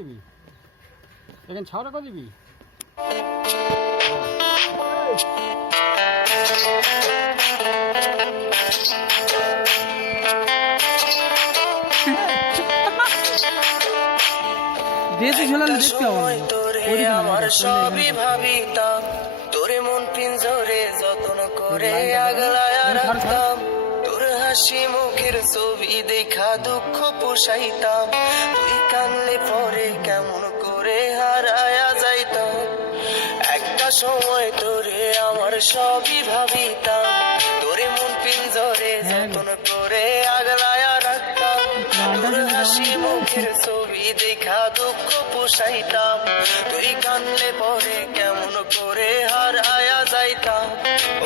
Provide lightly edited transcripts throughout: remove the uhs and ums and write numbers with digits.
দিবি এখানে ছাওড়া করে দিবি আমার সবই ভাবিতাম তোরে মন পিঞ্জরে যত্ন করে আগলায়া রাখতাম তোর হাসি মুখের ছবি দেখা দুঃখ পোষাইতাম তুই কানলে পরে কেমন করে হারায়া যাইতাম একটা সময় তোরে আমার সবই ভাবিতাম তোরে মন পিঞ্জরে যত্ন করে আগলায়া রাখতাম তোর হাসি মুখের ছবি দেখা দুঃখ পোষাইতাম তুই কানলে পরে কেমন করে হারায়া যাইতাম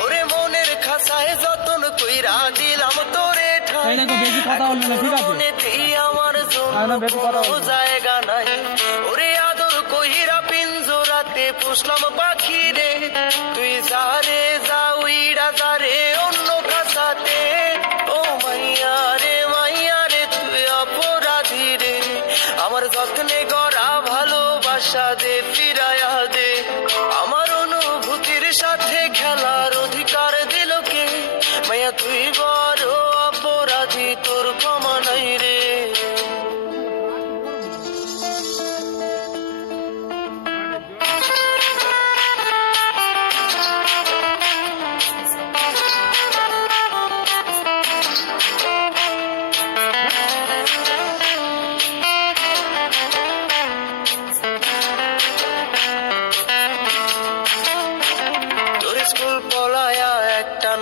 ওরে মনের খাসায় যতন কইরা দিলাম তোরে ঠাই মনেতেই আমার জন্য কোনো জায়গা নাই ওরে আদর কইরা পিঞ্জরাতে পুষলাম পাখি রে তুই যারে যা উইরা যারে অন্য খাসাতে ও মাইয়া রে তুই অপরাধী রে আমার যত্নে গড়া ভালোবাসা দে ফিরায়া দে আমার অনুভূতির সাথে খেলার অধিকার দিল কে মাইয়া তুই বড় অপরাধী তোর ক্ষমা নাই রে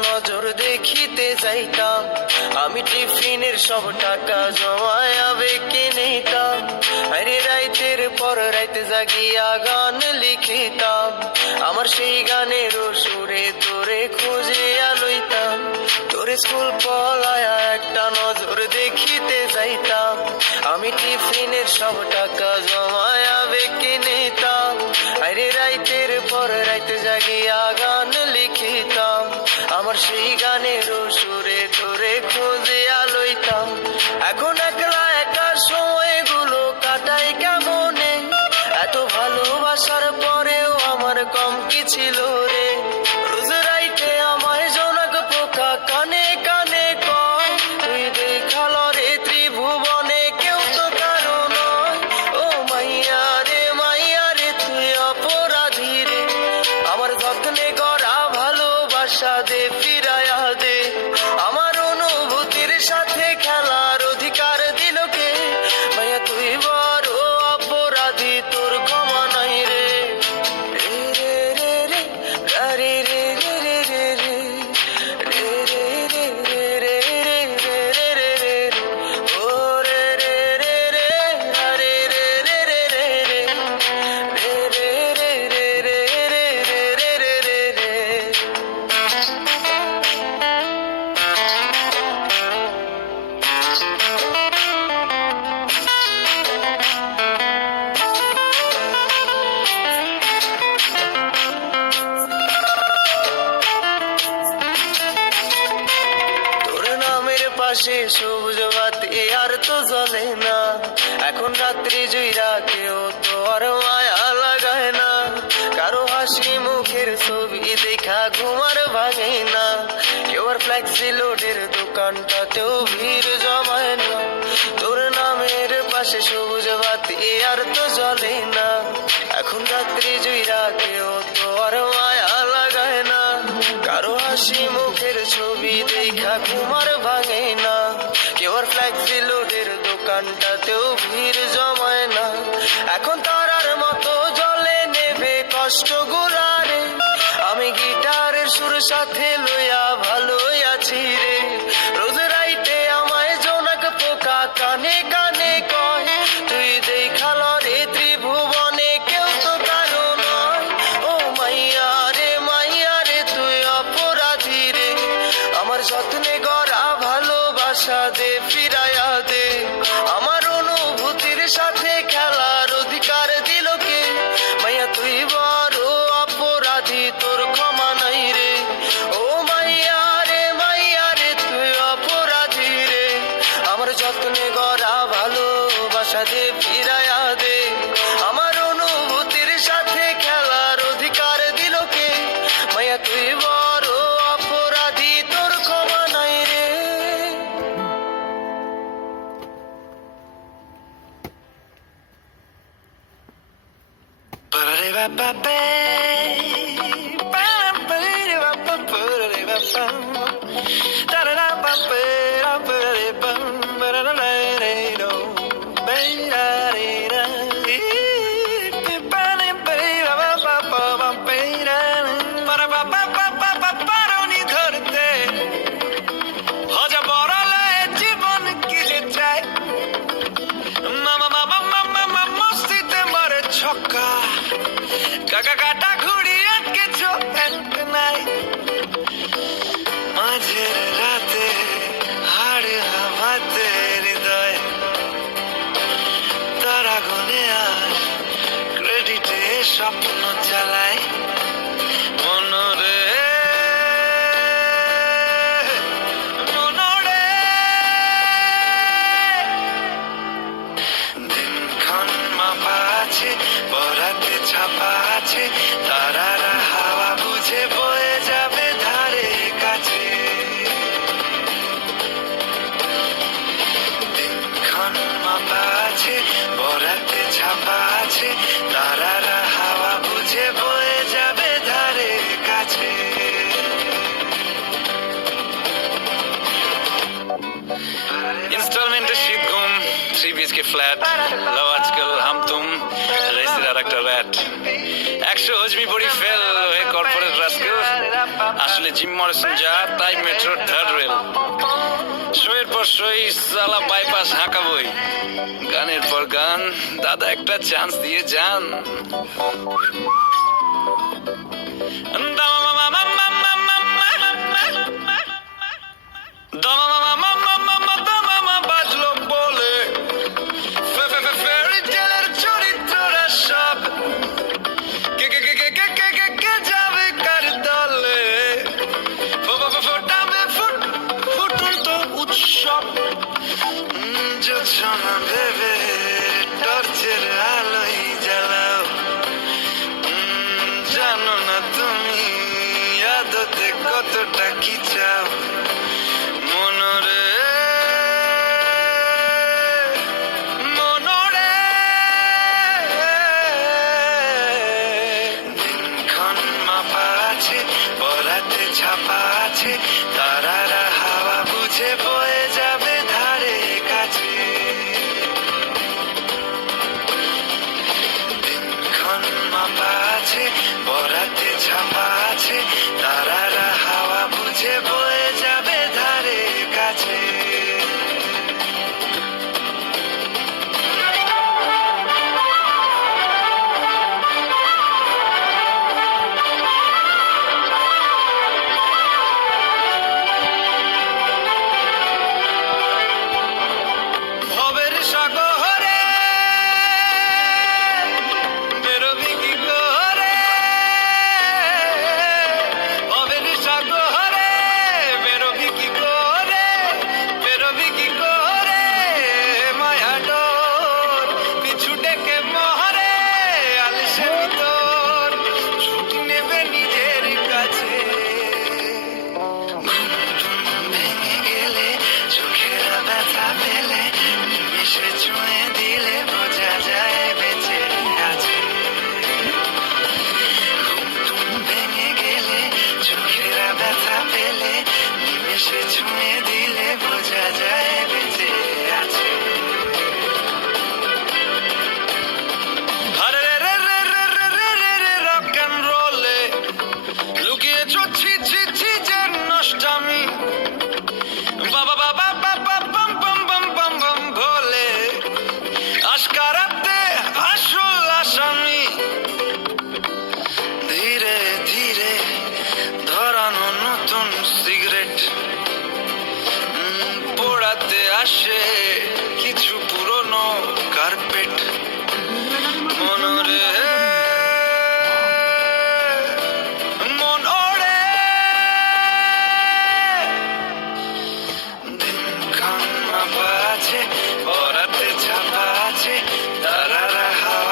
নজর দেখিতে যাইতাম আমি টিফিনের সব টাকা জমায়া বেঁকে নিতাম আরে রাইতের পর রাইতে জাগিয়া গান লিখিতাম আমার সেই গানের সুরে তোরে খুঁজিয়া লইতাম তোরে স্কুল পলায়া একটা নজর দেখিতে যাইতাম আমি টিফিনের সব টাকা জমায়া বেঁকে নিতাম আরে রাইতের পর রাইতে জাগিয়া গান লিখিতাম আমার সেই গানের সুরে তোরে খুঁজিয়া লইতাম এখন একলা একা সময়গুলো কাটাই কেমনে এত ভালোবাসার পরেও আমার কম কি ছিল রে রোজ রাইতে আমায় জনক পোকা কানে কানে কয় তুই দেখাল রে ত্রিভুবনে কেউ তো কারো নয় ও মাইয়া রে তুই অপরাধী রে আমার যত্নে গড়া ভালোবাসা দে ফিরায়া দে আমার অনুভূতির সাথে খেলার অধিকার দিল কে মাইয়া তুই বড় অপরাধী তোর ক্ষমা নাই রে রে রে রে রে রে রে রে রে পাশে সবুজ বাতি আর তো জ্বলে না এখন রাত্রি জুইরা কেউ তো আর মায়া লাগায় না কারো হাসি মুখের ছবি দেখা ঘুমার ভাঙে না কেউ আর ফ্লেক্সি লোডের দোকানটাতেও ভিড় জমায় না তোর নামের পাশে সবুজ বাতি আর তো জ্বলে না এখন রাত্রি জুইরা কেউ তো আর মায়া লাগায় না কারো হাসি মুখের ছবি দেখা ঘুমার ভাঙে না কেউ আর ফ্লেক্সি লোডের দোকানটাতেও ভিড় জমায় না এখন তারার মতো জলে নেবে কষ্ট গুলারে আমি গিটারের সুর সাথে লইয়া ভালোই আছি রে রোজ রাইতে আমায় জোনাক পোকা কানে কানে কয় তুই দেখাল রে ত্রিভুবনে কেউ তো কারো নয় ও মাইয়া রে তুই অপরাধী রে আমার যত্নে গড়া ভালোবাসা দে ফিরায়া দে আমার পারোনি ধরতে হজা বড়লে জীবন কি যে চাই মামা মামা মামা মামা মস্তিতে মারে ছক্কা কাকা কাটা ঘুড়ি আটকে চোখ নাই মাঝের রাতে হাড়ে হাওয়াতে হৃদয় তারা গুনে আর ক্রেডিটে স্বপ্ন চালায় মনরে মনরে দিনক্ষণ মাপা আছে বরাতে ছাপা আছে তারারা হাওয়া বুঝে বয়ে যাবে ধারে কাছে দিনক্ষণ মাপা আছে বরাতে ছাপা আছে তারারা হাওয়া বুঝে বয়ে যাবে ধারে কাছে ইনস্টলমেন্টের শীত ঘুম 3 BHK ফ্ল্যাট লাভ আজকাল হাম তুম রেসের আর একটা র্যাট 100 হজমি বড়ি ফেল হয়ে কর্পোরেট রাস্কেল আসলে জিম মরিসন যা তাই মেট্রো থার্ড রেল শোয়ের পর শোই সালা বাইপাস হাঁকাবই গানের পর গান দাদা একটা চান্স দিয়ে যান বাজলো বলে ফেয়ারি টেলের চরিত্ররা সব কে কে কে কে কে কে কে কে যাবে কার দলে ফোটাবে ফুটন্ত উৎসব যোজনা ভেবে টর্চের আলোই জ্বালাও জানো না তুমি আদতে কতটা কি চাও মনরে মনরে দিনক্ষণ মাপা আছে বরাতে ছাপা আছে তারারা হাওয়া বুঝে বয়ে যাবে ধারে কাছে দিনক্ষণ মাপা আছে বরাতে ছাপা আছে